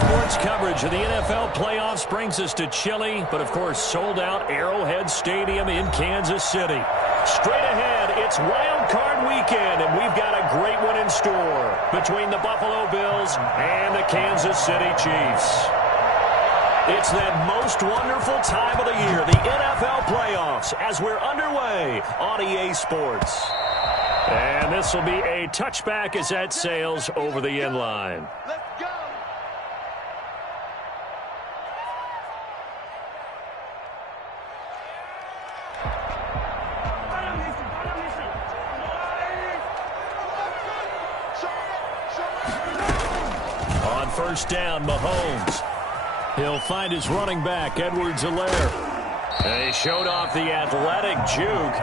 Sports coverage of the NFL playoffs brings us to chilly, but of course sold-out Arrowhead Stadium in Kansas City. Straight ahead, it's Wild Card Weekend, and we've got a great one in store between the Buffalo Bills and the Kansas City Chiefs. It's that most wonderful time of the year, the NFL playoffs, as we're underway on EA Sports. And this will be a touchback as that sails over the end line. On first down, Mahomes. He'll find his running back, Edwards-Helaire. And he showed off the athletic juke.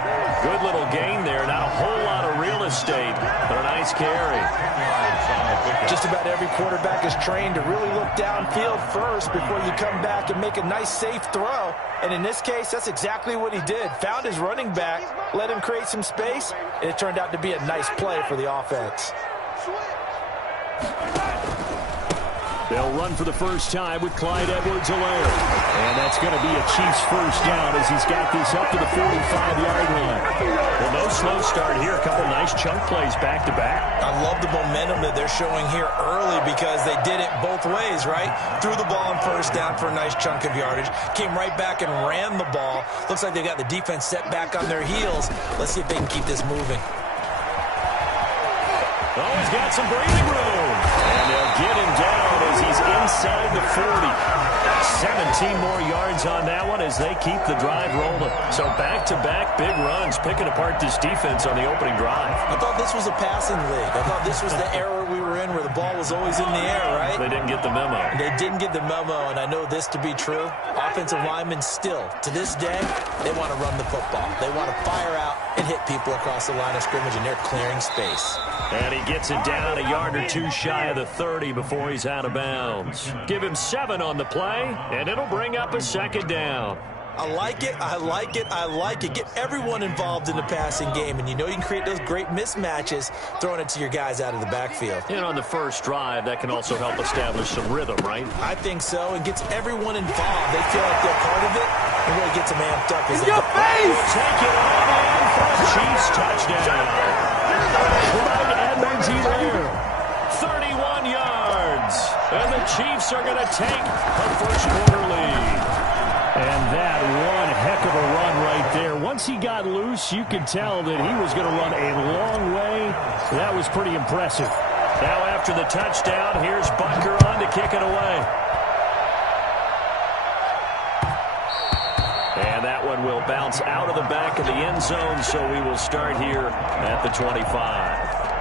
Good little gain there. Not a whole lot of real estate, but a nice carry. Just about every quarterback is trained to really look downfield first before you come back and make a nice, safe throw. And in this case, that's exactly what he did. Found his running back, let him create some space, and it turned out to be a nice play for the offense. They'll run for the first time with Clyde Edwards-Helaire. And that's going to be a Chiefs first down as he's got this up to the 45-yard line. Well, no slow start here. A couple nice chunk plays back-to-back. I love the momentum that they're showing here early because they did it both ways, right? Threw the ball on first down for a nice chunk of yardage. Came right back and ran the ball. Looks like they got the defense set back on their heels. Let's see if they can keep this moving. Oh, he's got some breathing room. And they'll get him down as he's inside the 40. 17 more yards on that one as they keep the drive rolling. So back-to-back big runs, picking apart this defense on the opening drive. I thought this was a passing league. I thought this was the era we were in where the ball was always in the air, right? They didn't get the memo. They didn't get the memo, and I know this to be true. Offensive linemen still, to this day, they want to run the football. They want to fire out and hit people across the line of scrimmage, and they're clearing space. And he gets it down a yard or two shy of the 30 before he's out of bounds. Give him 7 on the play, and it'll bring up a second down. I like it, I like it, I like it. Get everyone involved in the passing game, and you know you can create those great mismatches throwing it to your guys out of the backfield. And on the first drive, that can also help establish some rhythm, right? I think so, and gets everyone involved. They feel like they're part of it, and really gets them amped up. As your face! Take it all in for a Chiefs touchdown. Clyde Edwards-Helaire, 31 yards. And the Chiefs are going to take a first-quarter lead. And that one heck of a run right there. Once he got loose, you could tell that he was going to run a long way. That was pretty impressive. Now after the touchdown, here's Butker on to kick it away. And that one will bounce out of the back of the end zone, so we will start here at the 25.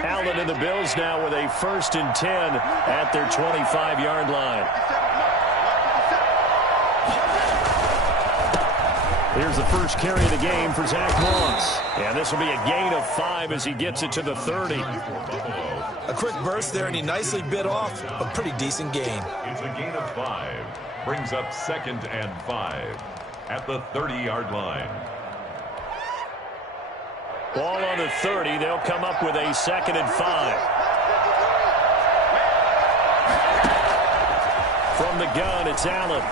Allen and the Bills now with a 1st and 10 at their 25-yard line. Here's the first carry of the game for Zach Moss. And this will be a gain of 5 as he gets it to the 30. A quick burst there, and he nicely bit off a pretty decent gain. It's a gain of 5. Brings up 2nd and 5 at the 30-yard line. Ball on the 30. They'll come up with a 2nd and 5. From the gun, it's Allen.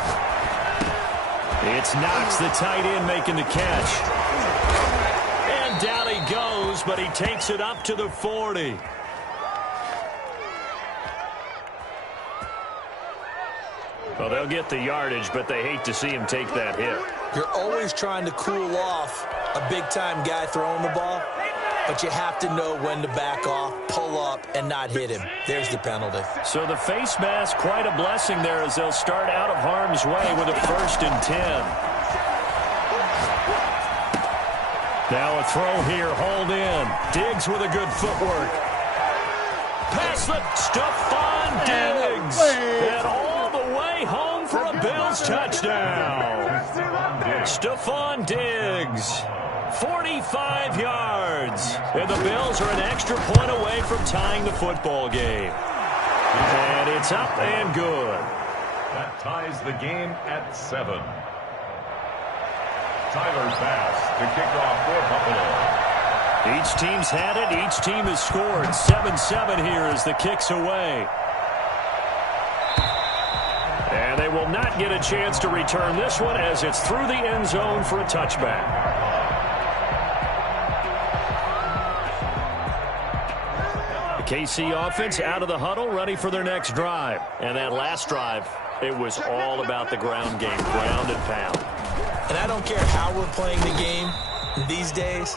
It's Knox, the tight end, making the catch. And down he goes, but he takes it up to the 40. Well, they'll get the yardage, but they hate to see him take that hit. You're always trying to cool off a big-time guy throwing the ball, but you have to know when to back off, pull up, and not hit him. There's the penalty. So the face mask, quite a blessing there as they'll start out of harm's way with a 1st and 10. Now a throw here, hold in. Diggs with a good footwork. Pass slip, Stephon Diggs. And all the way home for a Bills touchdown. Stephon Diggs. 45 yards. And the Bills are an extra point away from tying the football game. And it's up and good. That ties the game at 7. Tyler Bass to kick off for Buffalo. Each team's had it. Each team has scored. 7-7 here as the kick's away. And they will not get a chance to return this one as it's through the end zone for a touchback. The KC offense out of the huddle, ready for their next drive. And that last drive, it was all about the ground game, ground and pound. And I don't care how we're playing the game these days,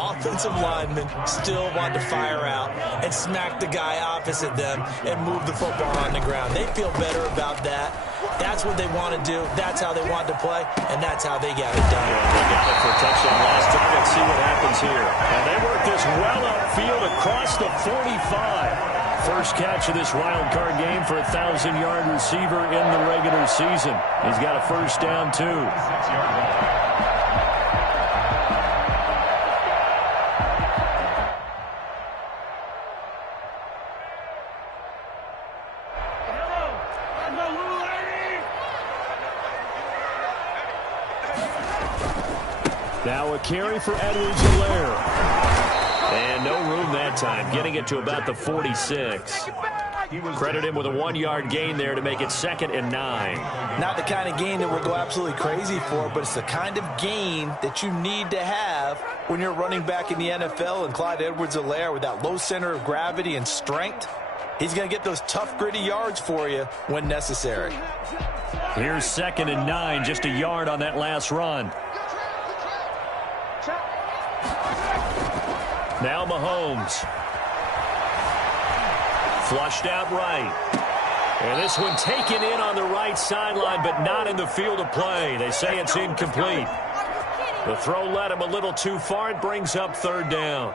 offensive linemen still want to fire out and smack the guy opposite them and move the football on the ground. They feel better about that. That's what they want to do. That's how they want to play, and that's how they got it done. Yeah, they got it for a touchdown last drive. Let's see what happens here. And they work this well upfield across the 45. First catch of this wild card game for a 1,000-yard receiver in the regular season. He's got a first down, too. 6-yard line. Now a carry for Edwards-Helaire. And no room that time, getting it to about the 46. Credit him with a 1-yard gain there to make it 2nd and 9. Not the kind of gain that we'll go absolutely crazy for, but it's the kind of gain that you need to have when you're running back in the NFL. And Clyde Edwards-Helaire, with that low center of gravity and strength, he's going to get those tough, gritty yards for you when necessary. Here's 2nd and 9, just a yard on that last run. Now Mahomes. Flushed out right. And this one taken in on the right sideline, but not in the field of play. They say it's incomplete. The throw led him a little too far. It brings up 3rd down.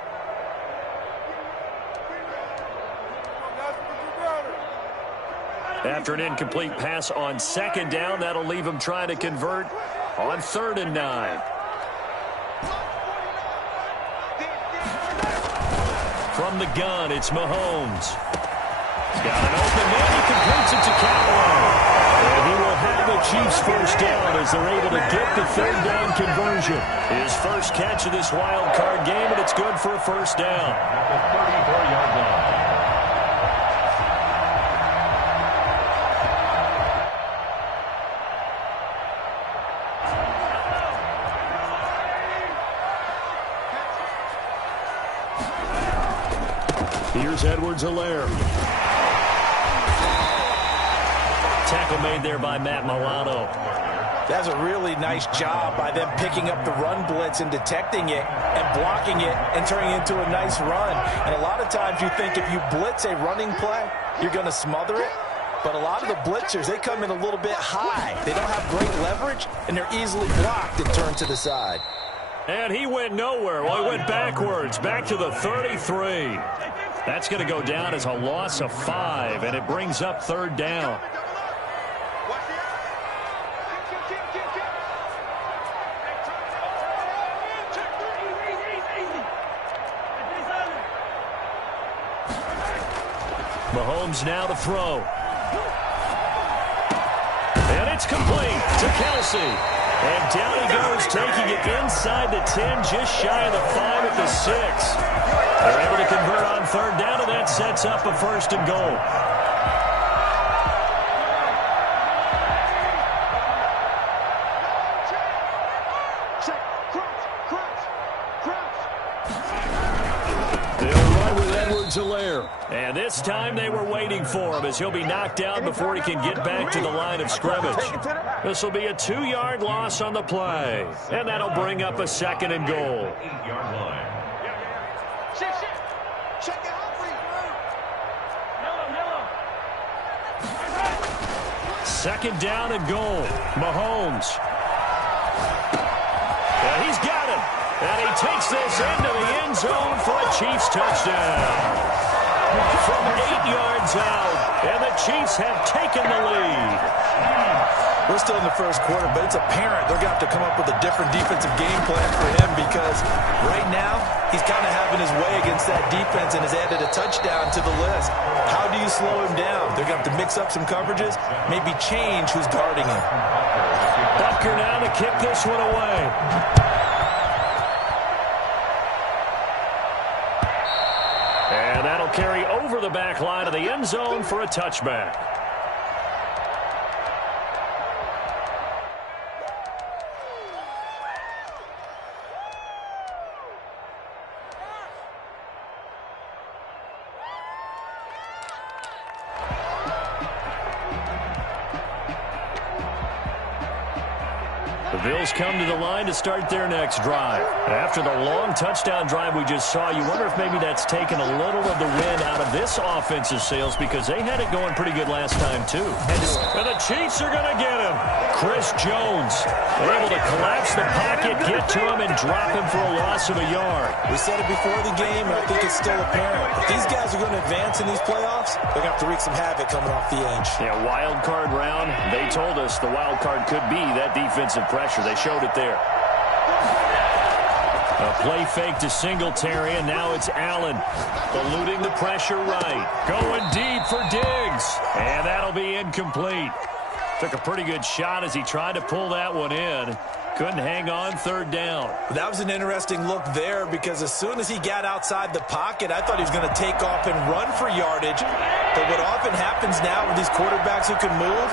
After an incomplete pass on 2nd down, that'll leave him trying to convert on 3rd and 9. From the gun, it's Mahomes. He's got an open man. He completes it to Callaway. And he will have the Chiefs first down as they're able to get the 3rd down conversion. His first catch of this wild card game, and it's good for a first down. At the 34-yard line. Here's Edwards-Helaire. Tackle made there by Matt Milano. That's a really nice job by them picking up the run blitz and detecting it and blocking it and turning it into a nice run. And a lot of times you think if you blitz a running play, you're going to smother it. But a lot of the blitzers, they come in a little bit high. They don't have great leverage, and they're easily blocked and turned to the side. And he went nowhere. Well, he went backwards, back to the 33. That's going to go down as a loss of 5, and it brings up 3rd down. Mahomes now to throw. And it's complete to Kelsey. And down he goes, taking it inside the 10, just shy of the 5 at the 6. They're able to convert on 3rd down, and that sets up a 1st and goal. They'll run with Edwards-Helaire. And this time they were waiting for him as he'll be knocked down before he can get back to the line of scrimmage. This will be a 2-yard loss on the play. And that'll bring up a 2nd and goal. 8-yard line. 2nd down and goal. Mahomes. And he's got it. And he takes this into the end zone for a Chiefs touchdown. From 8 yards out. And the Chiefs have taken the lead. We're still in the first quarter, but it's apparent they're going to have to come up with a different defensive game plan for him because right now he's kind of having his way against that defense and has added a touchdown to the list. How do you slow him down? They're going to have to mix up some coverages, maybe change who's guarding him. Butker now to kick this one away. And that'll carry over the back line of the end zone for a touchback. The Bills come to the line to start their next drive. After the long touchdown drive we just saw, you wonder if maybe that's taken a little of the wind out of this offensive sails because they had it going pretty good last time too. And the Chiefs are going to get him. Chris Jones able to collapse the pocket, get to him, and drop him for a loss of a yard. We said it before the game, and I think it's still apparent. If these guys are going to advance in these playoffs, they're going to have to wreak some havoc coming off the edge. Yeah, wild card round. They told us the wild card could be that defensive pressure. They showed it there. A play fake to Singletary, and now it's Allen eluding the pressure right. Going deep for Diggs, and that'll be incomplete. Took a pretty good shot as he tried to pull that one in. Couldn't hang on third down. That was an interesting look there because as soon as he got outside the pocket, I thought he was going to take off and run for yardage. But what often happens now with these quarterbacks who can move,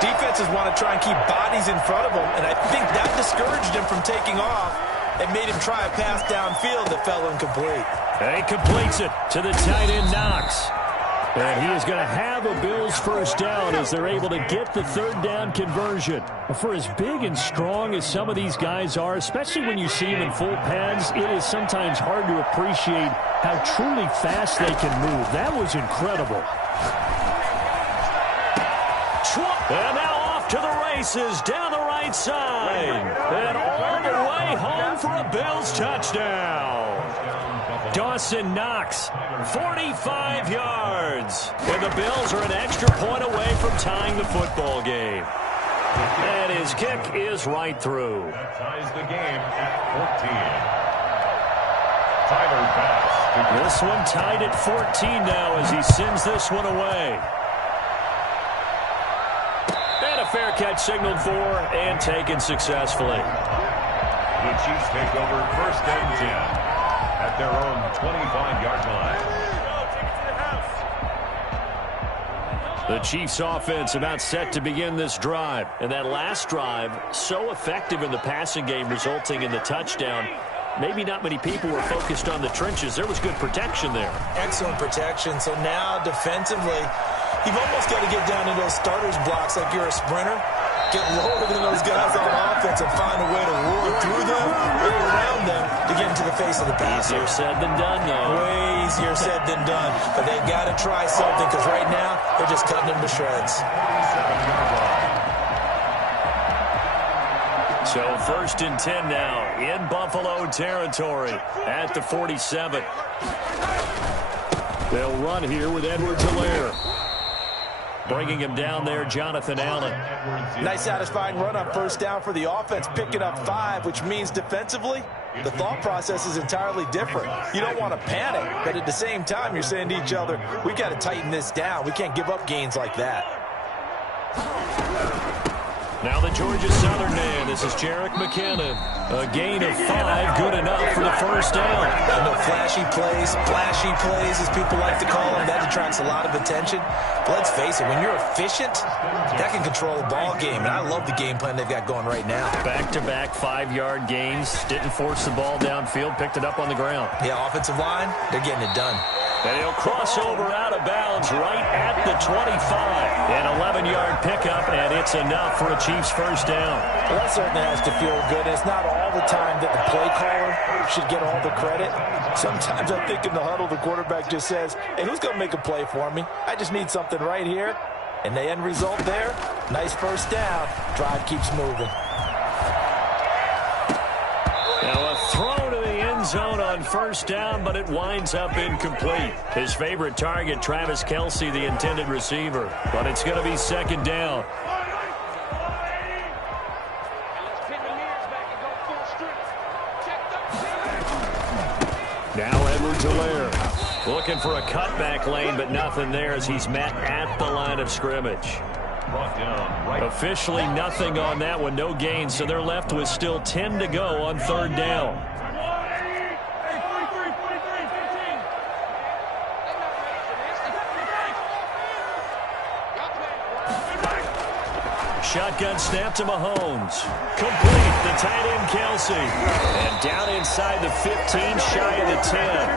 defenses want to try and keep bodies in front of them, and I think that discouraged him from taking off and made him try a pass downfield that fell incomplete. And he completes it to the tight end Knox. And he is going to have a Bills first down as they're able to get the third down conversion. For as big and strong as some of these guys are, especially when you see them in full pads, it is sometimes hard to appreciate how truly fast they can move. That was incredible. And now off to the races down the right side. And all the way home for a Bills touchdown. Dawson Knox, 45 yards. And the Bills are an extra point away from tying the football game. And his kick is right through. That ties the game at 14. Tyler Bass. This one tied at 14 now as he sends this one away. And a fair catch signaled for and taken successfully. The Chiefs take over first and 10. At their own 25-yard line. The Chiefs offense about set to begin this drive. And that last drive, so effective in the passing game, resulting in the touchdown. Maybe not many people were focused on the trenches. There was good protection there. Excellent protection. So now defensively, you've almost got to get down to those starters blocks like you're a sprinter. Get lower than those guys on offense and find a way to roar through them or around them to get into the face of the passer. Easier said than done, though. Way easier said than done. But they've got to try something because right now they're just cutting them to shreds. So first and 10 now in Buffalo territory at the 47. They'll run here with Edwards-Helaire. Bringing him down there, Jonathan Allen. Nice satisfying run on first down for the offense, picking up 5, which means defensively, the thought process is entirely different. You don't want to panic, but at the same time, you're saying to each other, we got to tighten this down. We can't give up gains like that. Now the Georgia Southern man. This is Jerick McKinnon. A gain of 5, good enough for the first down. And the flashy plays, as people like to call them, that attracts a lot of attention. But let's face it, when you're efficient, that can control a ball game. And I love the game plan they've got going right now. Back-to-back 5-yard gains. Didn't force the ball downfield. Picked it up on the ground. Yeah, offensive line, they're getting it done. And he'll cross over out of bounds right at the 25. An 11-yard pickup, and it's enough for a Chiefs first down. Well, that certainly has to feel good. It's not all the time that the play caller should get all the credit. Sometimes I think in the huddle, the quarterback just says, hey, who's going to make a play for me? I just need something right here. And the end result there, nice first down. Drive keeps moving. Now a throw to the end zone on first down, but it winds up incomplete. His favorite target, Travis Kelce, the intended receiver. But it's going to be second down. Now Edwards-Helaire looking for a cutback lane, but nothing there as he's met at the line of scrimmage. Officially nothing on that one, no gain, so they're left with still 10 to go on third down. Shotgun snap to Mahomes. Complete, the tight end Kelsey. And down inside the 15, shy of the 10.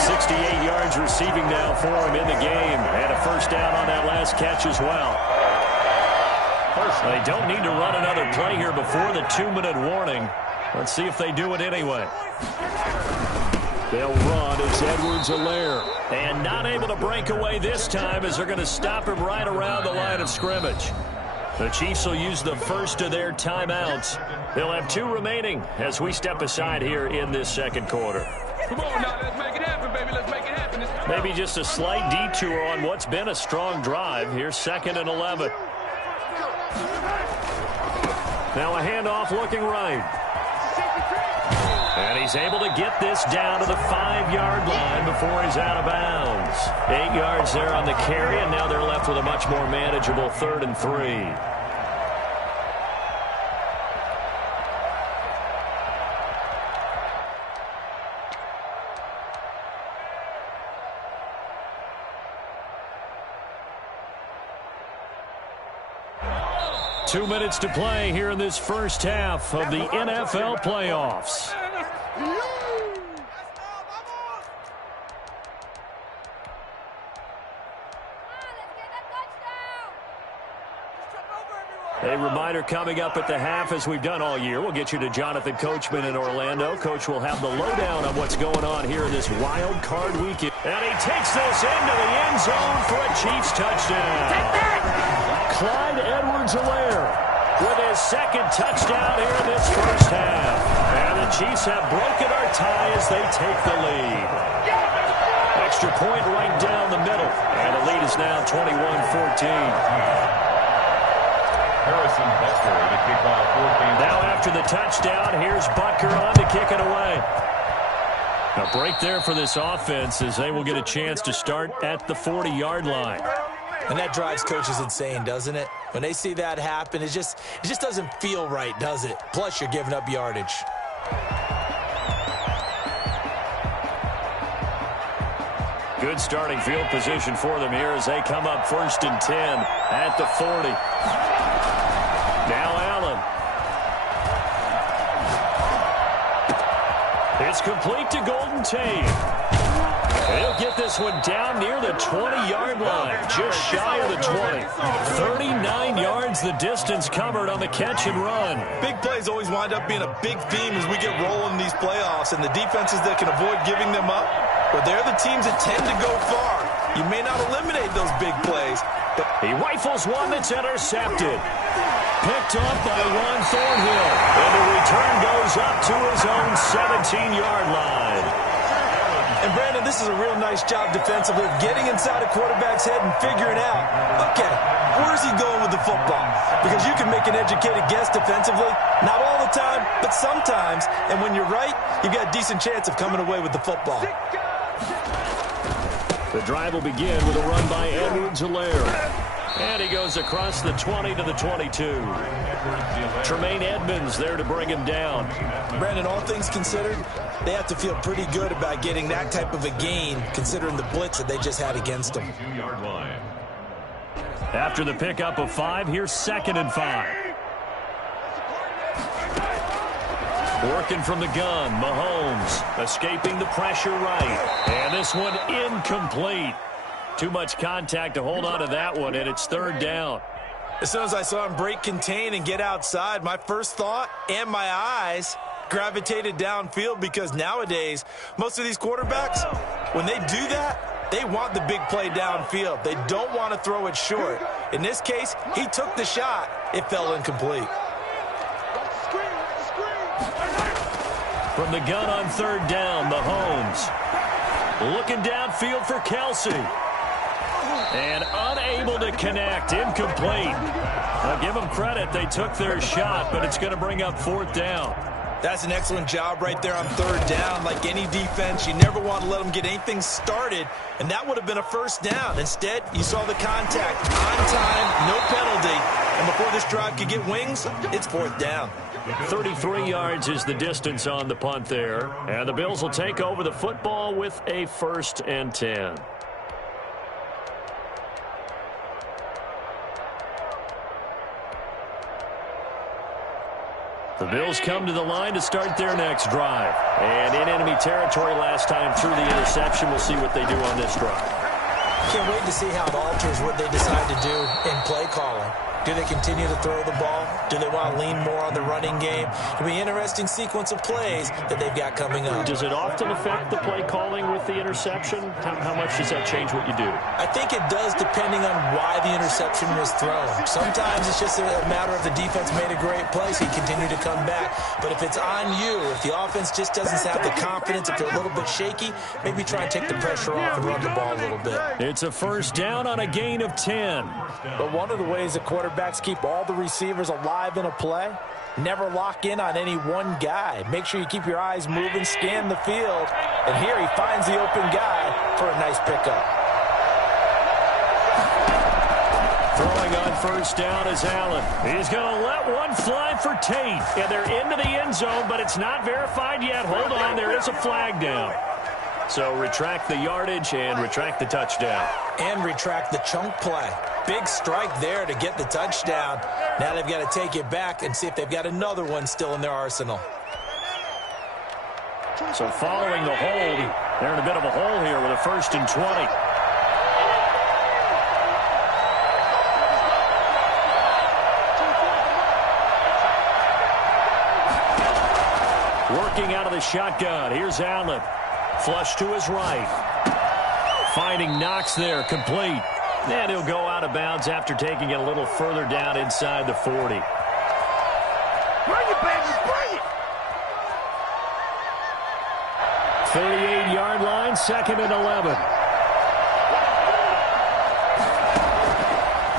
68 yards receiving now for him in the game. And a first down on that last catch as well. They don't need to run another play here before the 2-minute warning. Let's see if they do it anyway. They'll run. It's Edwards-Helaire. And not able to break away this time as they're going to stop him right around the line of scrimmage. The Chiefs will use the first of their timeouts. They'll have 2 remaining as we step aside here in this second quarter. Come on now, let's make it happen, baby. Let's make it happen. Maybe just a slight detour on what's been a strong drive. Here's 2nd and 11. Now a handoff looking right. And he's able to get this down to the 5-yard line before he's out of bounds. 8 yards there on the carry, and now they're left with a much more manageable 3rd and 3. Two minutes to play here in this first half of the NFL playoffs. A reminder coming up at the half, as we've done all year. We'll get you to Jonathan Coachman in Orlando. Coach will have the lowdown on what's going on here in this wild card weekend. And he takes this into the end zone for a Chiefs touchdown. Take that! Clyde Edwards-Helaire with his 2nd touchdown here in this first half. And the Chiefs have broken our tie as they take the lead. Extra point right down the middle. And the lead is now 21-14. Now after the touchdown, here's Butker on to kick it away. A break there for this offense as they will get a chance to start at the 40-yard line. And that drives coaches insane, doesn't it? When they see that happen, it just doesn't feel right, does it? Plus, you're giving up yardage. Good starting field position for them here as they come up 1st and 10 at the 40. Now Allen. It's complete to Golden Tate. He'll get this one down near the 20-yard line, just shy of the 20. 39 yards the distance covered on the catch and run. Big plays always wind up being a big theme as we get rolling in these playoffs, and the defenses that can avoid giving them up, but they're the teams that tend to go far. You may not eliminate those big plays, but he rifles one that's intercepted. Picked up by Ron Thornhill, and the return goes up to his own 17-yard line. And, Brandon, this is a real nice job defensively of getting inside a quarterback's head and figuring out, okay, where's he going with the football? Because you can make an educated guess defensively, not all the time, but sometimes. And when you're right, you've got a decent chance of coming away with the football. The drive will begin with a run by Edwards-Helaire. And he goes across the 20 to the 22. Tremaine Edmonds there to bring him down. Brandon, all things considered, they have to feel pretty good about getting that type of a gain, considering the blitz that they just had against them. After the pickup of 5, here's 2nd and 5. Working from the gun, Mahomes escaping the pressure right. And this one incomplete. Too much contact to hold on to that one, and it's 3rd down. As soon as I saw him break contain and get outside, my first thought and my eyes gravitated downfield, because nowadays, most of these quarterbacks, when they do that, they want the big play downfield. They don't want to throw it short. In this case, he took the shot. It fell incomplete. From the gun on 3rd down, Mahomes looking downfield for Kelsey. And unable to connect, incomplete. I'll give them credit, they took their shot, but it's going to bring up 4th down. That's an excellent job right there on third down. Like any defense, you never want to let them get anything started, and that would have been a first down. Instead, you saw the contact on time, no penalty, and before this drive could get wings, it's fourth down. 33 yards is the distance on the punt there, and the Bills will take over the football with a 1st and 10. The Bills come to the line to start their next drive. And in enemy territory last time through the interception. We'll see what they do on this drive. Can't wait to see how it alters what they decide to do in play calling. Do they continue to throw the ball? Do they want to lean more on the running game? It'll be an interesting sequence of plays that they've got coming up. Does it often affect the play calling with the interception? How much does that change what you do? I think it does depending on why the interception was thrown. Sometimes it's just a matter of the defense made a great play, so you continue to come back. But if it's on you, if the offense just doesn't have the confidence, if they're a little bit shaky, maybe try and take the pressure off and run the ball a little bit. It's a first down on a gain of 10. But one of the ways the quarterbacks keep all the receivers alive in a play, never lock in on any one guy. Make sure you keep your eyes moving, scan the field, and here he finds the open guy for a nice pickup. Throwing on first down is Allen. He's going to let one fly for Tate, and they're into the end zone, but it's not verified yet. Hold on, there is a flag down. So retract the yardage and retract the touchdown. And retract the chunk play. Big strike there to get the touchdown. Now they've got to take it back and see if they've got another one still in their arsenal. So following the hold, they're in a bit of a hole here with a 1st and 20. Working out of the shotgun. Here's Allen. Flush to his right. Finding Knox there, complete. And he'll go out of bounds after taking it a little further down inside the 40. Bring it, baby, bring it! 38-yard line, 2nd and 11.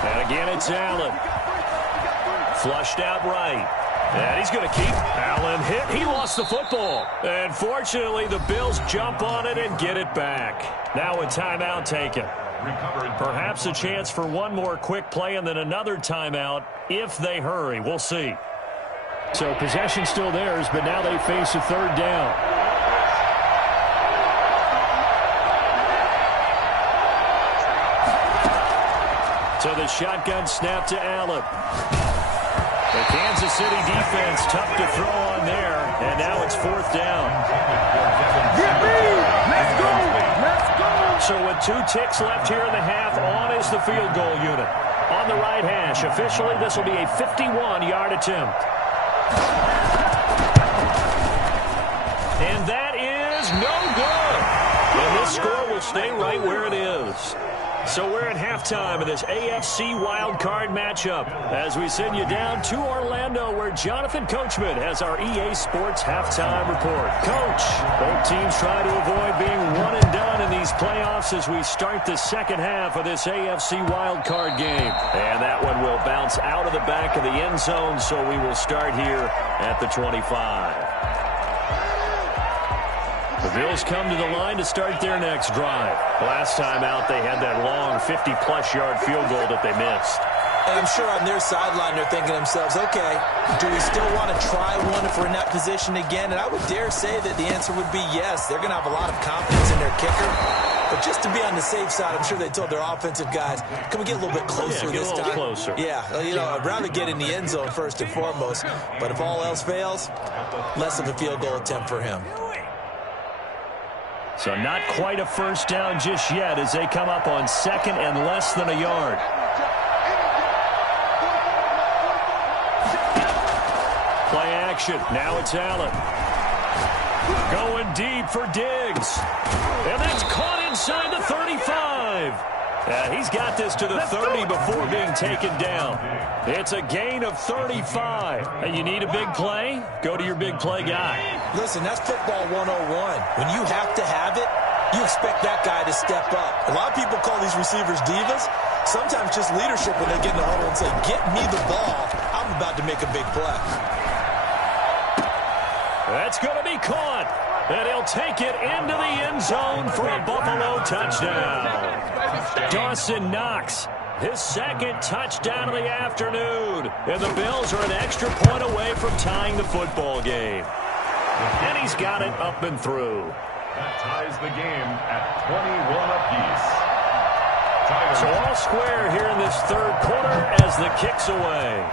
And again, it's Allen. Flushed out right. And he's going to keep. Allen hit. He lost the football. And fortunately, the Bills jump on it and get it back. Now a timeout taken. Perhaps a chance for one more quick play and then another timeout if they hurry. We'll see. So possession still theirs, but now they face a 3rd down. So the shotgun snap to Allen. The Kansas City defense tough to throw on there, and now it's 4th down. Get me! Let's go! Let's go! So with 2 ticks left here in the half, on is the field goal unit. On the right hash, officially this will be a 51-yard attempt. And that is no good. And this score will stay right where it is. So we're at halftime of this AFC wildcard matchup as we send you down to Orlando where Jonathan Coachman has our EA Sports halftime report. Coach, both teams try to avoid being one and done in these playoffs as we start the second half of this AFC wildcard game. And that one will bounce out of the back of the end zone, so we will start here at the 25. The Bills come to the line to start their next drive. Last time out, they had that long 50-plus yard field goal that they missed. And I'm sure on their sideline they're thinking to themselves, okay, do we still want to try one if we're in that position again? And I would dare say that the answer would be yes. They're going to have a lot of confidence in their kicker. But just to be on the safe side, I'm sure they told their offensive guys, can we get a little bit closer this time? Closer. Yeah, you know, I'd rather get in the end zone first and foremost. But if all else fails, less of a field goal attempt for him. So not quite a first down just yet as they come up on 2nd and less than a yard. Play action. Now it's Allen. Going deep for Diggs. And that's caught inside the 35. He's got this to the 30 before being taken down. It's a gain of 35. And you need a big play? Go to your big play guy. Listen, that's football 101. When you have to have it, you expect that guy to step up. A lot of people call these receivers divas. Sometimes just leadership when they get in the huddle and say, get me the ball. I'm about to make a big play. That's going to be caught. And he'll take it into the end zone for a Buffalo touchdown. Dawson Knox, his second touchdown of the afternoon. And the Bills are an extra point away from tying the football game. And he's got it up and through. That ties the game at 21 apiece. So all square here in this third quarter as the kick's away.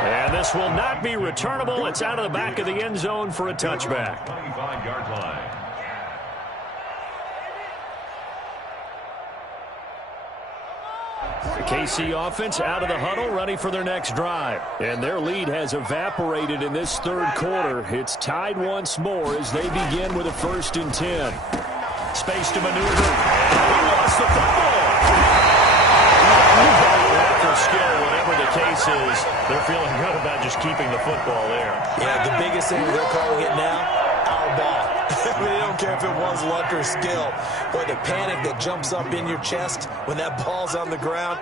And this will not be returnable. It's out of the back of the end zone for a touchback. 25-yard line. The KC offense out of the huddle, ready for their next drive. And their lead has evaporated in this third quarter. It's tied once more as they begin with a 1st and 10. Space to maneuver. And he lost the football. After skill, whatever the case is, they're feeling good about just keeping the football there. Yeah, the biggest thing they're calling it now, our ball. I mean, they don't care if it was luck or skill, but the panic that jumps up in your chest when that ball's on the ground,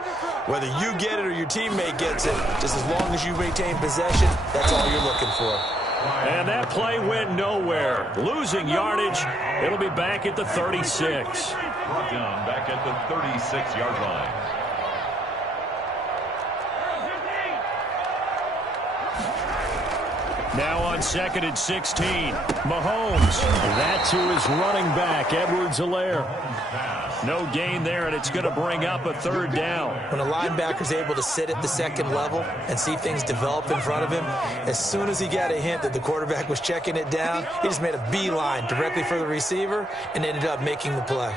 whether you get it or your teammate gets it, just as long as you retain possession, that's all you're looking for. And that play went nowhere. Losing yardage. It'll be back at the 36. Brought down back at the 36-yard line. Now on 2nd and 16. Mahomes. That's who is running back, Edwards-Helaire. No gain there, and it's going to bring up a 3rd down. When a linebacker's able to sit at the second level and see things develop in front of him, as soon as he got a hint that the quarterback was checking it down, he just made a beeline directly for the receiver and ended up making the play.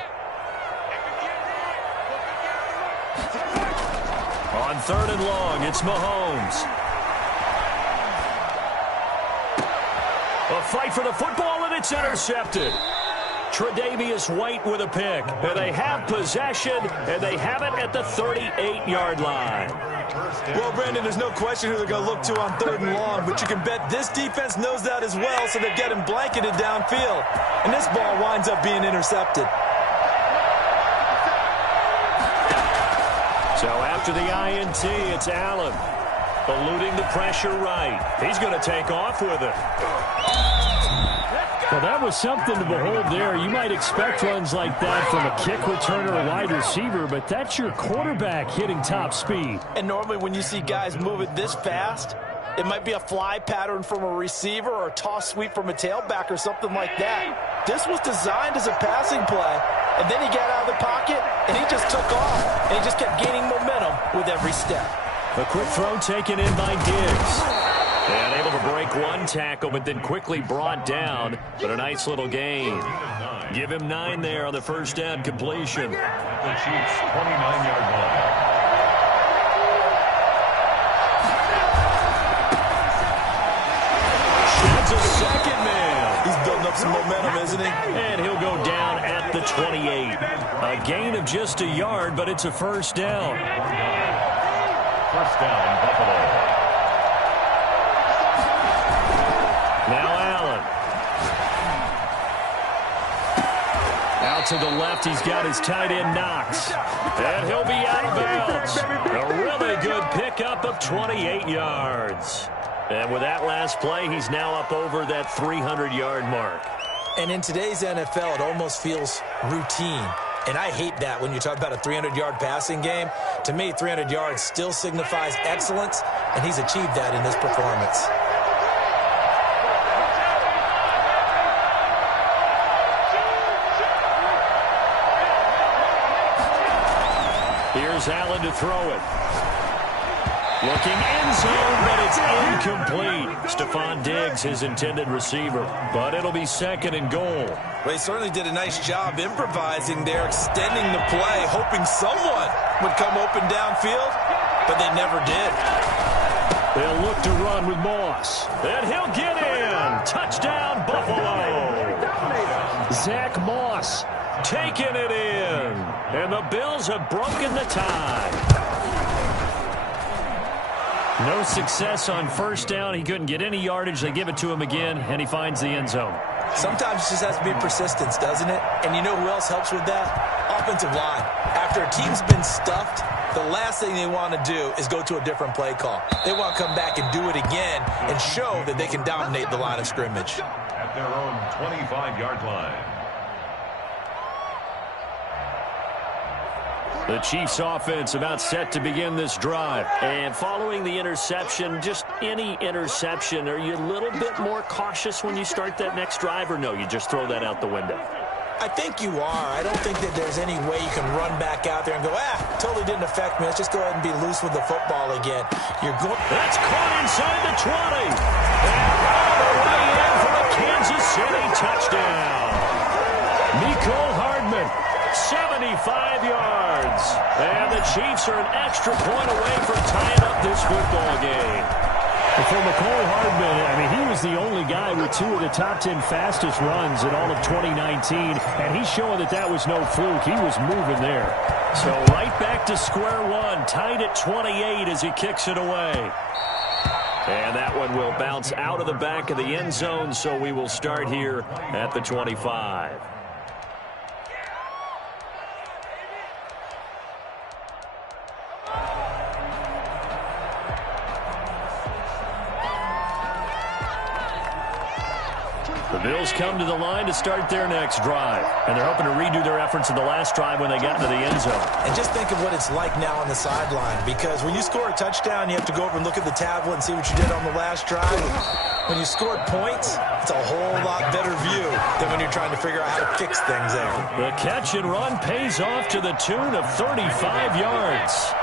On 3rd and long, it's Mahomes. A fight for the football, and it's intercepted. Tre'Davious White with a pick. And they have possession, and they have it at the 38-yard line. Well, Brandon, there's no question who they're going to look to on 3rd and long, but you can bet this defense knows that as well, so they've got him blanketed downfield. And this ball winds up being intercepted. So after the INT, it's Allen. Eluding the pressure right. He's going to take off with it. Well, that was something to behold there. You might expect runs like that from a kick returner or wide receiver, but that's your quarterback hitting top speed. And normally when you see guys move it this fast, it might be a fly pattern from a receiver or a toss sweep from a tailback or something like that. This was designed as a passing play, and then he got out of the pocket, and he just took off, and he just kept gaining momentum with every step. A quick throw taken in by Diggs. And able to break one tackle, but then quickly brought down. But a nice little gain. Give him 9 there on the 1st down completion. The Chiefs' 29-yard line. That's a second man. He's building up some momentum, isn't he? And he'll go down at the 28. A gain of just a yard, but it's a 1st down. 1st down, Buffalo. Now Allen. Out to the left, he's got his tight end Knox. And he'll be out of bounds. A really good pickup of 28 yards. And with that last play, he's now up over that 300-yard mark. And in today's NFL, it almost feels routine. And I hate that when you talk about a 300-yard passing game. To me, 300 yards still signifies excellence, and he's achieved that in this performance. Here's Allen to throw it. Looking end zone, but it's incomplete. Stephon Diggs, his intended receiver. But it'll be 2nd and goal. Well, he certainly did a nice job improvising there, extending the play, hoping someone would come open downfield, but they never did. They'll look to run with Moss. And he'll get in. Touchdown, Buffalo. Zach Moss taking it in. And the Bills have broken the tie. No success on 1st down. He couldn't get any yardage. They give it to him again, and he finds the end zone. Sometimes it just has to be persistence, doesn't it? And you know who else helps with that? Offensive line. After a team's been stuffed, the last thing they want to do is go to a different play call. They want to come back and do it again and show that they can dominate the line of scrimmage. At their own 25-yard line. The Chiefs offense about set to begin this drive. And following the interception, just any interception, are you a little bit more cautious when you start that next drive, or no, you just throw that out the window? I think you are. I don't think that there's any way you can run back out there and go, totally didn't affect me. Let's just go ahead and be loose with the football again. That's caught inside the 20. And all the way in for a Kansas City touchdown. Mecole Hardman, 75 yards. And the Chiefs are an extra point away from tying up this football game. And for Mecole Hardman, I mean, he was the only guy with 2 of the top 10 fastest runs in all of 2019, and he's showing that that was no fluke. He was moving there. So right back to square one, tied at 28 as he kicks it away. And that one will bounce out of the back of the end zone, so we will start here at the 25. The Bills come to the line to start their next drive. And they're hoping to redo their efforts in the last drive when they got into the end zone. And just think of what it's like now on the sideline. Because when you score a touchdown, you have to go over and look at the tablet and see what you did on the last drive. When you scored points, it's a whole lot better view than when you're trying to figure out how to fix things there. The catch and run pays off to the tune of 35 yards.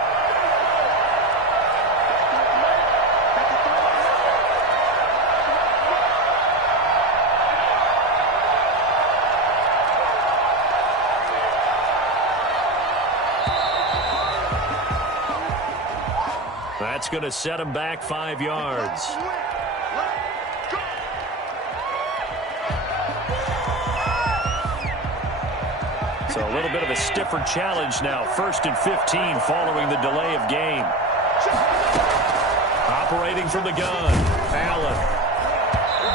That's going to set him back 5 yards. So a little bit of a stiffer challenge now. 1st and 15 following the delay of game. Operating from the gun, Allen.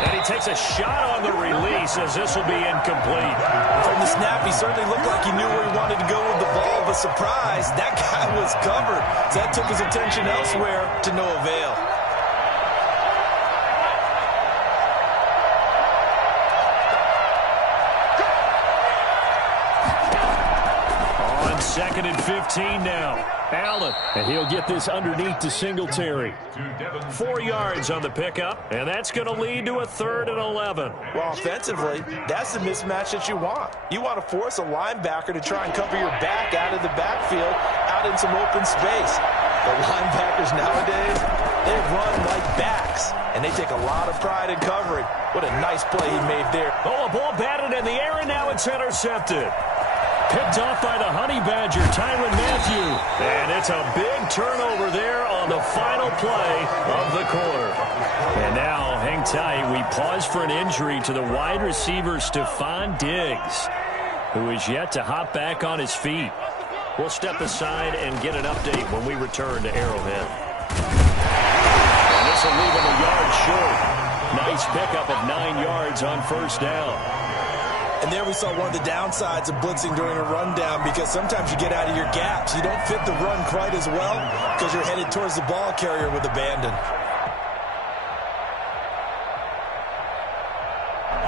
And he takes a shot on the release as this will be incomplete. From the snap, he certainly looked like he knew where he wanted to go with the ball, but surprise, that guy was covered. So that took his attention elsewhere to no avail. On 2nd and 15 now. Allen, and he'll get this underneath to Singletary. 4 yards on the pickup, and that's going to lead to a 3rd and 11. Well, offensively, that's the mismatch that you want. You want to force a linebacker to try and cover your back out of the backfield, out in some open space. The linebackers nowadays, they run like backs, and they take a lot of pride in covering. What a nice play he made there. Oh, a ball batted in the air, and now it's intercepted. Picked off by the Honey Badger, Tyrann Mathieu. And it's a big turnover there on the final play of the quarter. And now, hang tight, we pause for an injury to the wide receiver, Stephon Diggs, who is yet to hop back on his feet. We'll step aside and get an update when we return to Arrowhead. And this will leave him a yard short. Nice pickup of 9 yards on 1st down. And there we saw one of the downsides of blitzing during a rundown, because sometimes you get out of your gaps. You don't fit the run quite as well because you're headed towards the ball carrier with abandon.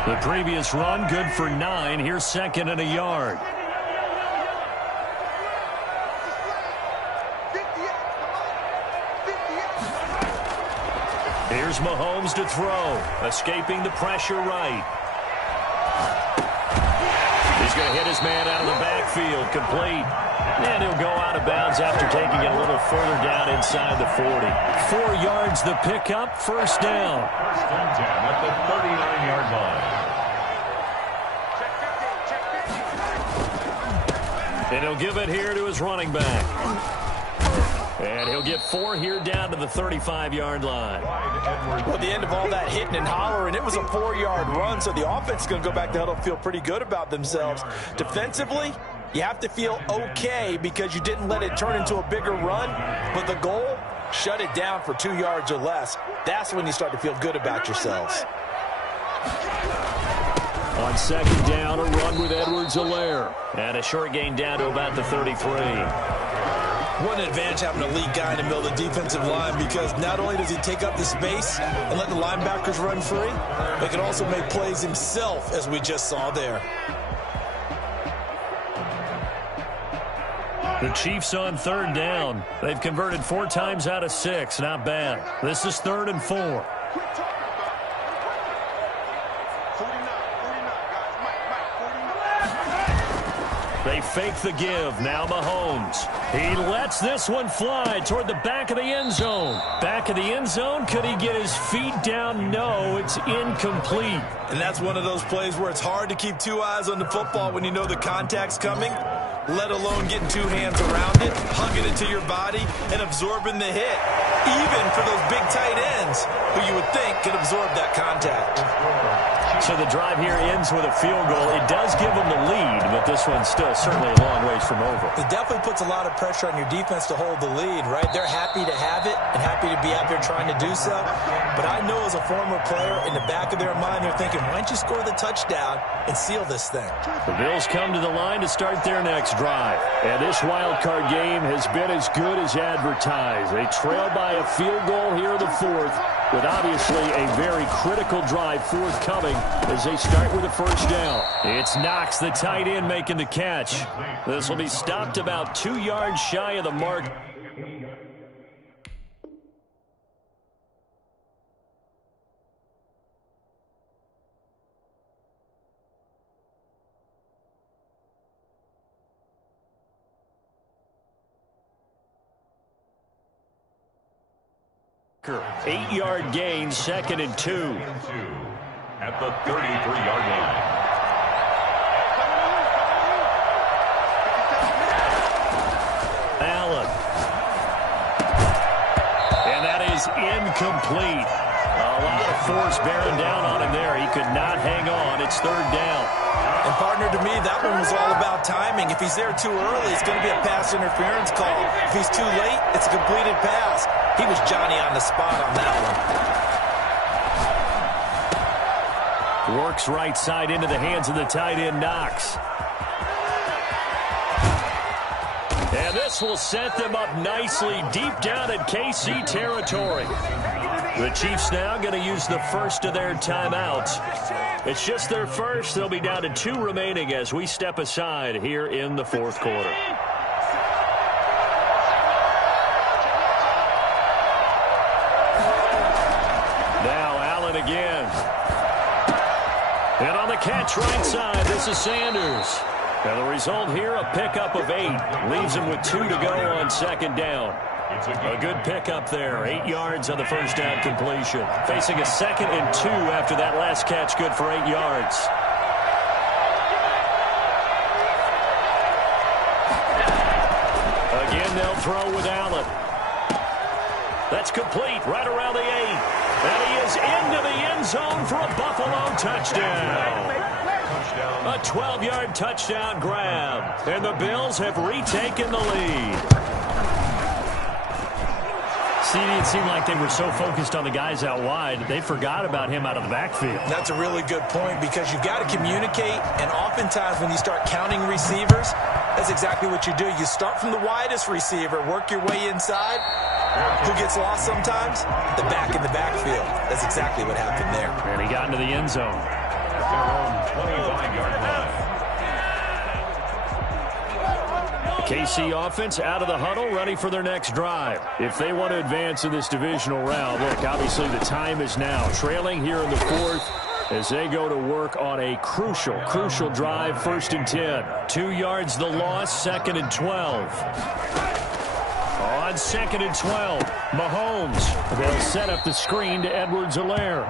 The previous run good for 9. Here's 2nd and a yard. Here's Mahomes to throw, escaping the pressure right. He's going to hit his man out of the backfield, complete. And he'll go out of bounds after taking it a little further down inside the 40. 4 yards the pickup, 1st down. 1st and 10 at the 39-yard line. And he'll give it here to his running back. And he'll get 4 here down to the 35-yard line. Well, at the end of all that hitting and hollering, it was a 4-yard run, so the offense is going to go back to huddle and feel pretty good about themselves. Defensively, you have to feel okay because you didn't let it turn into a bigger run, but the goal, shut it down for 2 yards or less. That's when you start to feel good about yourselves. On 2nd down, a run with Edwards-Helaire. And a short gain down to about the 33. What an advantage having a elite guy in the middle of the defensive line, because not only does he take up the space and let the linebackers run free, but he can also make plays himself, as we just saw there. The Chiefs on third down. They've converted 4 times out of 6. Not bad. This is 3rd and 4. They fake the give. Now Mahomes. He lets this one fly toward the back of the end zone. Back of the end zone. Could he get his feet down? No, it's incomplete. And that's one of those plays where it's hard to keep 2 eyes on the football when you know the contact's coming, let alone getting 2 hands around it, hugging it to your body, and absorbing the hit. Even for those big tight ends who you would think could absorb that contact. So the drive here ends with a field goal. It does give them the lead, but this one's still certainly a long ways from over. It definitely puts a lot of pressure on your defense to hold the lead, right? They're happy to have it and happy to be out there trying to do so. But I know as a former player, in the back of their mind, they're thinking, why don't you score the touchdown and seal this thing? The Bills come to the line to start their next drive. And this wild card game has been as good as advertised. They trail by a field goal here in the 4th, with obviously a very critical drive forthcoming as they start with a first down. It's Knox, the tight end, making the catch. This will be stopped about 2 yards shy of the mark. Eight-yard gain, 2nd and 2. At the 33-yard line. Allen. And that is incomplete. A lot of force bearing down on him there. He could not hang on. It's 3rd down. And partner, to me, that one was all about timing. If he's there too early, it's going to be a pass interference call. If he's too late, it's a completed pass. He was Johnny on the spot on that one. Works right side into the hands of the tight end, Knox. And this will set them up nicely deep down at KC territory. The Chiefs now going to use the first of their timeouts. It's just their first. They'll be down to 2 remaining as we step aside here in the 4th quarter. Now Allen again. And on the catch right side, this is Sanders. And the result here, a pickup of 8. Leaves him with 2 to go on 2nd down. A good pickup there. 8 yards on the first down completion. Facing a 2nd and 2 after that last catch, good for 8 yards. Again, they'll throw with Allen. That's complete right around the 8. And he is into the end zone for a Buffalo touchdown. A 12-yard touchdown grab. And the Bills have retaken the lead. It seemed like they were so focused on the guys out wide, they forgot about him out of the backfield. That's a really good point, because you've got to communicate, and oftentimes when you start counting receivers, that's exactly what you do. You start from the widest receiver, work your way inside. Who gets lost sometimes? The back in the backfield. That's exactly what happened there. And he got into the end zone. At their own 25-yard line. KC offense out of the huddle, ready for their next drive. If they want to advance in this divisional round, look, obviously the time is now. Trailing here in the 4th as they go to work on a crucial drive, 1st and 10. 2 yards the loss, 2nd and 12. On 2nd and 12, Mahomes. They'll set up the screen to Edwards-Helaire.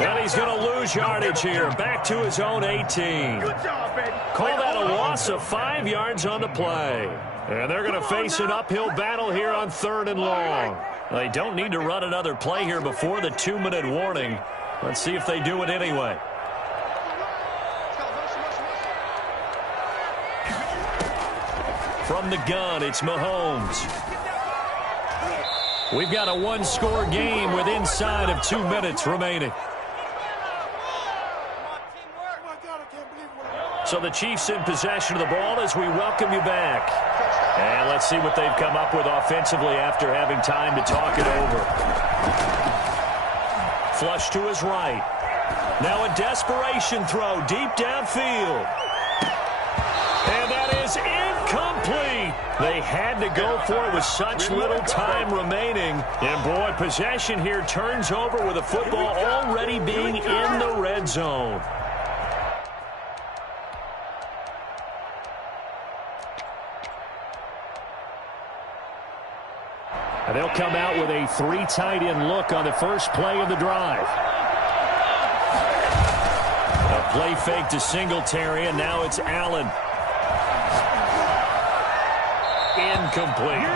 And he's going to lose yardage here. Back to his own 18. Call that a loss of 5 yards on the play. And they're going to face an uphill battle here on 3rd and long. They don't need to run another play here before the 2-minute warning. Let's see if they do it anyway. From the gun, it's Mahomes. We've got a 1-score game with inside of 2 minutes remaining. So the Chiefs in possession of the ball as we welcome you back. And let's see what they've come up with offensively after having time to talk it over. Flush to his right. Now a desperation throw deep downfield. And that is incomplete. They had to go for it with such little time remaining. And, boy, possession here turns over with a football already being in the red zone. And they'll come out with a 3 tight end look on the first play of the drive. A play fake to Singletary, and now it's Allen. Incomplete.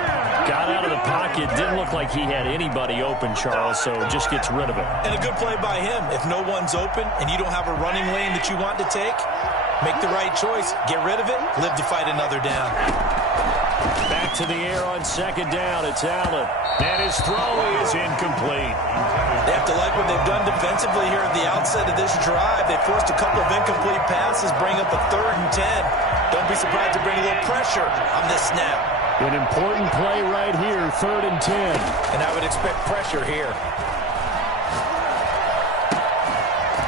Got out of the pocket. Didn't look like he had anybody open, Charles, so just gets rid of it. And a good play by him. If no one's open and you don't have a running lane that you want to take, make the right choice. Get rid of it. Live to fight another down. Back to the air on second down. It's Allen. And his throw is incomplete. They have to like what they've done defensively here at the outset of this drive. They forced a couple of incomplete passes, bring up a 3rd and 10. Don't be surprised to bring a little pressure on this snap. An important play right here, 3rd and 10. And I would expect pressure here.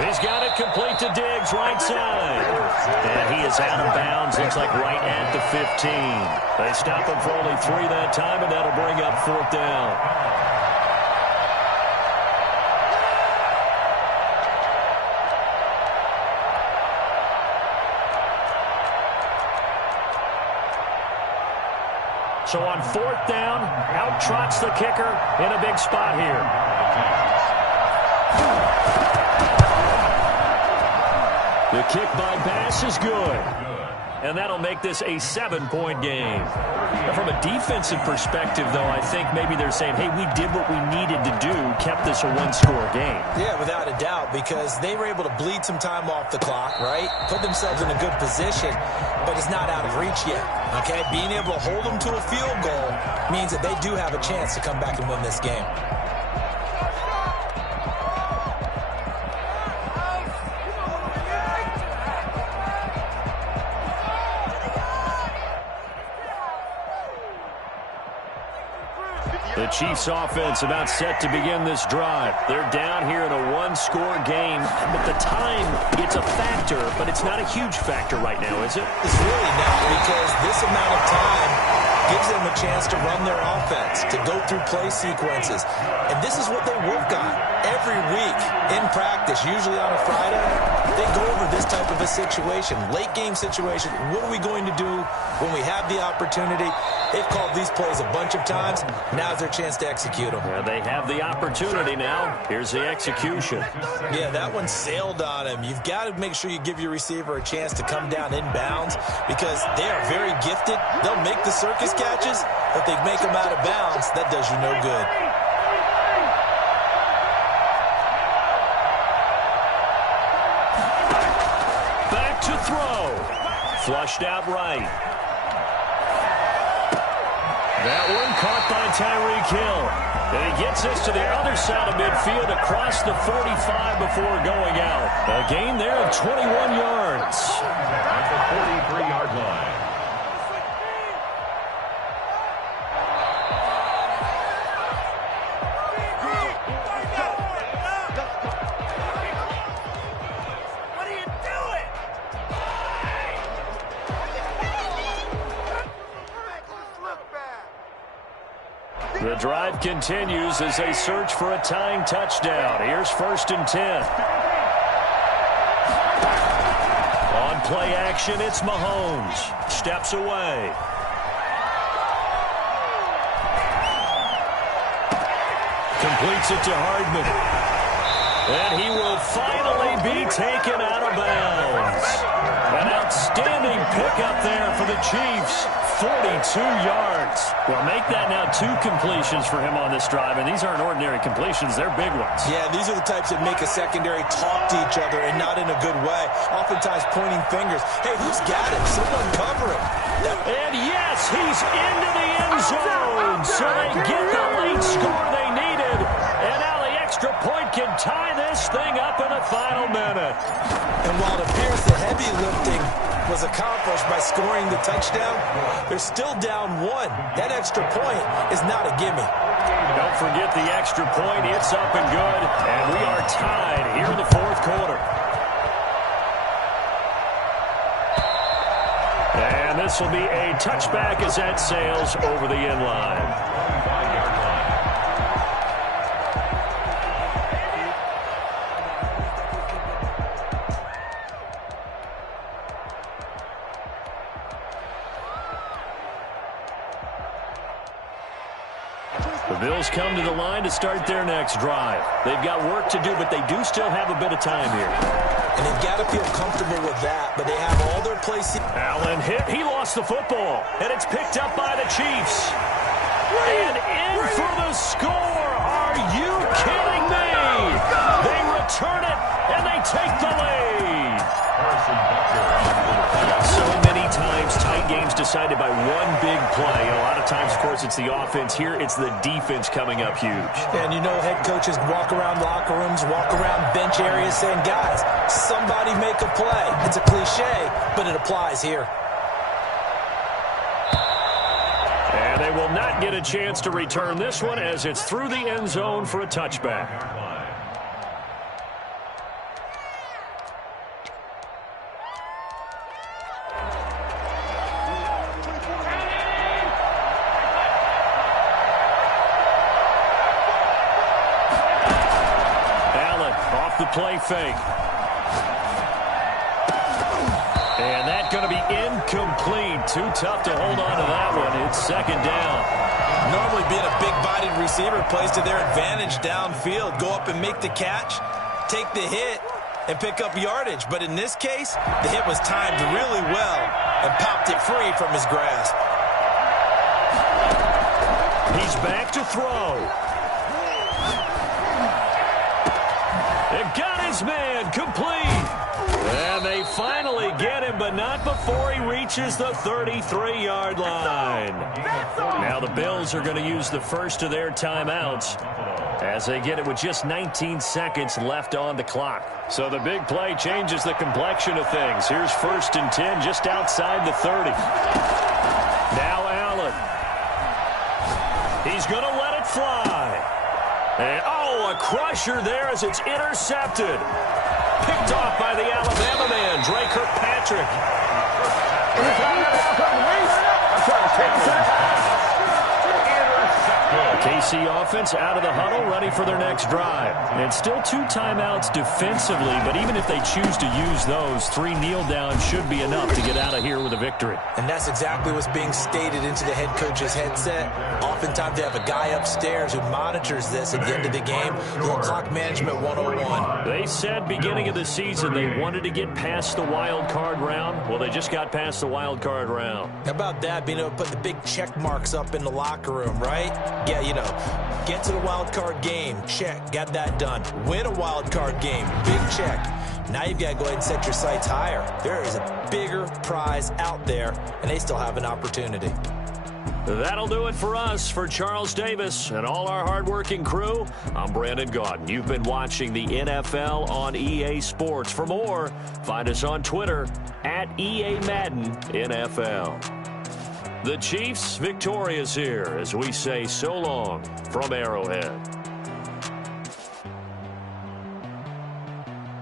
He's got it complete to Diggs, right side. And he is out of bounds, looks like right at the 15. They stop him for only 3 that time, and that'll bring up 4th down. So on 4th down, out trots the kicker in a big spot here. The kick by Bass is good. And that'll make this a 7-point game. Now, from a defensive perspective, though, I think maybe they're saying, hey, we did what we needed to do, kept this a 1-score game. Yeah, without a doubt, because they were able to bleed some time off the clock, right? Put themselves in a good position, but it's not out of reach yet, okay? Being able to hold them to a field goal means that they do have a chance to come back and win this game. The Chiefs offense about set to begin this drive. They're down here in a 1-score game. But the time, it's a factor, but it's not a huge factor right now, is it? It's really not, because this amount of time gives them a chance to run their offense, to go through play sequences. And this is what they work on every week in practice, usually on a Friday. They go over this type of a situation, late game situation. What are we going to do when we have the opportunity? They've called these plays a bunch of times. Now's their chance to execute them. Yeah, they have the opportunity now. Here's the execution. Yeah, that one sailed on him. You've got to make sure you give your receiver a chance to come down inbounds, because they are very gifted. They'll make the circus catches, but they make them out of bounds. That does you no good. Back to throw. Flushed out right. That one caught by Tyreek Hill. And he gets this to the other side of midfield across the 45 before going out. A gain there of 21 yards. At the 43-yard line. The drive continues as they search for a tying touchdown. Here's 1st and 10. On play action, it's Mahomes. Steps away. Completes it to Hardman. And he will finally be taken out of bounds. An outstanding pickup there for the Chiefs. 42 yards. Well, make that now 2 completions for him on this drive, and these aren't ordinary completions. They're big ones. Yeah, these are the types that make a secondary talk to each other, and not in a good way. Oftentimes pointing fingers. Hey, who's got him? Someone cover him. And yes, he's into the end zone. So they get the late score they needed. And now the extra extra point can tie this thing up in the final minute. And while it appears the heavy lifting was accomplished by scoring the touchdown, they're still down 1. That extra point is not a gimme. Don't forget the extra point. It's up and good. And we are tied here in the fourth quarter. And this will be a touchback as that sails over the end line. The Bills come to the line to start their next drive. They've got work to do, but they do still have a bit of time here. And they've got to feel comfortable with that, but they have all their places. Allen hit. He lost the football, and it's picked up by the Chiefs. And in for the score. Are you kidding me? They return it, and they take the lead. So many times, tight games decided by one big play. A lot of times, of course, it's the offense. Here, it's the defense coming up huge. And you know head coaches walk around locker rooms, walk around bench areas saying, guys, somebody make a play. It's a cliche, but it applies here. And they will not get a chance to return this one as it's through the end zone for a touchback. The play fake. And that's going to be incomplete. Too tough to hold on to that one. It's second down. Normally being a big-bodied receiver plays to their advantage downfield. Go up and make the catch, take the hit, and pick up yardage. But in this case, the hit was timed really well and popped it free from his grasp. He's back to throw. They've got his man complete. And they finally get him, but not before he reaches the 33-yard line. Now the Bills are going to use the first of their timeouts as they get it with just 19 seconds left on the clock. So the big play changes the complexion of things. Here's 1st and 10 just outside the 30. Now Allen. He's going to let it fly. And, a crusher there as it's intercepted. Picked off by the Alabama man, Dre Kirkpatrick. The KC offense out of the huddle, ready for their next drive. And still 2 timeouts defensively, but even if they choose to use those, 3 kneel downs should be enough to get out of here with a victory. And that's exactly what's being stated into the head coach's headset. Oftentimes they have a guy upstairs who monitors this at the end of the game. A little clock management 101. They said beginning of the season they wanted to get past the wild card round. Well, they just got past the wild card round. How about that, being able to put the big check marks up in the locker room, right? Yeah, you know, get to the wild card game, check, got that done. Win a wild card game, big check. Now you've got to go ahead and set your sights higher. There is a bigger prize out there, and they still have an opportunity. That'll do it for us. For Charles Davis and all our hardworking crew, I'm Brandon Gaudin. You've been watching the NFL on EA Sports. For more, find us on Twitter at EA Madden NFL. The Chiefs victorious here as we say so long from Arrowhead.